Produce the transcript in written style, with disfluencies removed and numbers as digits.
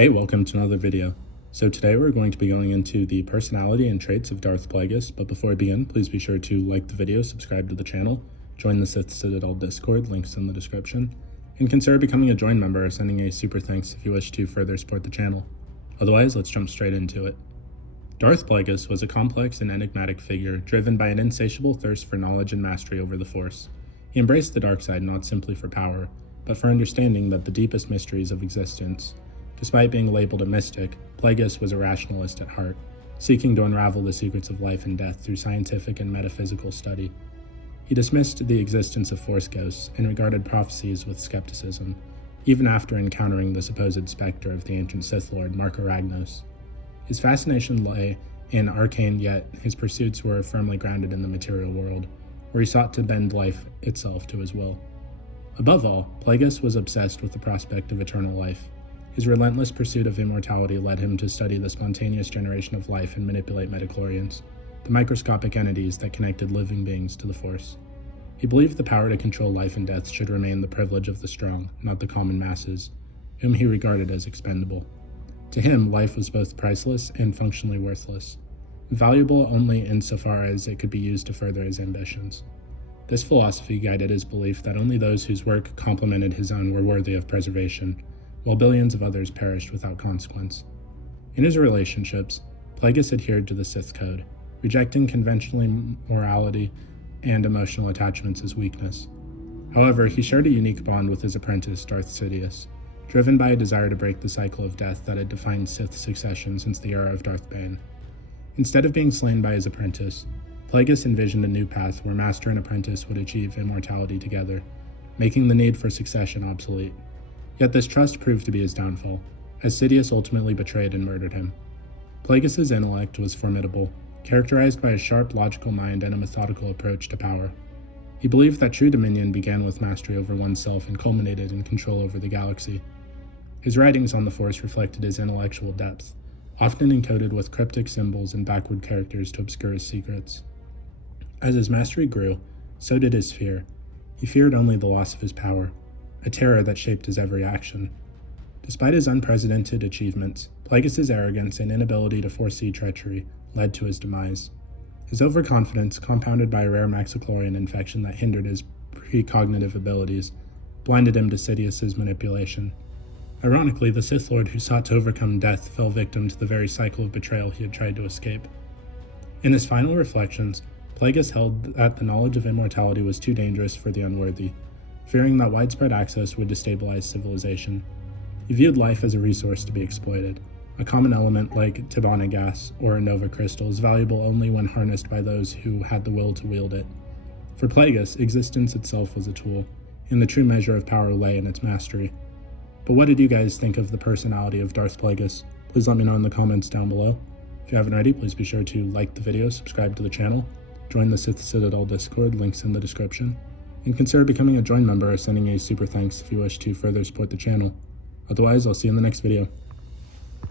Hey, welcome to another video. So today we're going to be going into the personality and traits of Darth Plagueis, but before we begin, please be sure to like the video, subscribe to the channel, join the Sith Citadel Discord, links in the description, and consider becoming a join member or sending a super thanks if you wish to further support the channel. Otherwise, let's jump straight into it. Darth Plagueis was a complex and enigmatic figure driven by an insatiable thirst for knowledge and mastery over the Force. He embraced the dark side not simply for power, but for understanding that the deepest mysteries of existence. Despite being labeled a mystic, Plagueis was a rationalist at heart, seeking to unravel the secrets of life and death through scientific and metaphysical study. He dismissed the existence of Force ghosts and regarded prophecies with skepticism, even after encountering the supposed specter of the ancient Sith Lord Marka Ragnos. His fascination lay in arcane, yet his pursuits were firmly grounded in the material world, where he sought to bend life itself to his will. Above all, Plagueis was obsessed with the prospect of eternal life. His relentless pursuit of immortality led him to study the spontaneous generation of life and manipulate midichlorians, the microscopic entities that connected living beings to the Force. He believed the power to control life and death should remain the privilege of the strong, not the common masses, whom he regarded as expendable. To him, life was both priceless and functionally worthless, valuable only insofar as it could be used to further his ambitions. This philosophy guided his belief that only those whose work complemented his own were worthy of preservation, while billions of others perished without consequence. In his relationships, Plagueis adhered to the Sith code, rejecting conventional morality and emotional attachments as weakness. However, he shared a unique bond with his apprentice, Darth Sidious, driven by a desire to break the cycle of death that had defined Sith succession since the era of Darth Bane. Instead of being slain by his apprentice, Plagueis envisioned a new path where master and apprentice would achieve immortality together, making the need for succession obsolete. Yet this trust proved to be his downfall, as Sidious ultimately betrayed and murdered him. Plagueis' intellect was formidable, characterized by a sharp, logical mind and a methodical approach to power. He believed that true dominion began with mastery over oneself and culminated in control over the galaxy. His writings on the Force reflected his intellectual depth, often encoded with cryptic symbols and backward characters to obscure his secrets. As his mastery grew, so did his fear. He feared only the loss of his power, a terror that shaped his every action. Despite his unprecedented achievements, Plagueis' arrogance and inability to foresee treachery led to his demise. His overconfidence, compounded by a rare maxichlorian infection that hindered his precognitive abilities, blinded him to Sidious' manipulation. Ironically, the Sith Lord who sought to overcome death fell victim to the very cycle of betrayal he had tried to escape. In his final reflections, Plagueis held that the knowledge of immortality was too dangerous for the unworthy, fearing that widespread access would destabilize civilization. He viewed life as a resource to be exploited. A common element like Tibanna gas or a nova crystal is valuable only when harnessed by those who had the will to wield it. For Plagueis, existence itself was a tool, and the true measure of power lay in its mastery. But what did you guys think of the personality of Darth Plagueis? Please let me know in the comments down below. If you haven't already, please be sure to like the video, subscribe to the channel, join the Sith Citadel Discord, links in the description, and consider becoming a join member or sending a super thanks if you wish to further support the channel. Otherwise, I'll see you in the next video.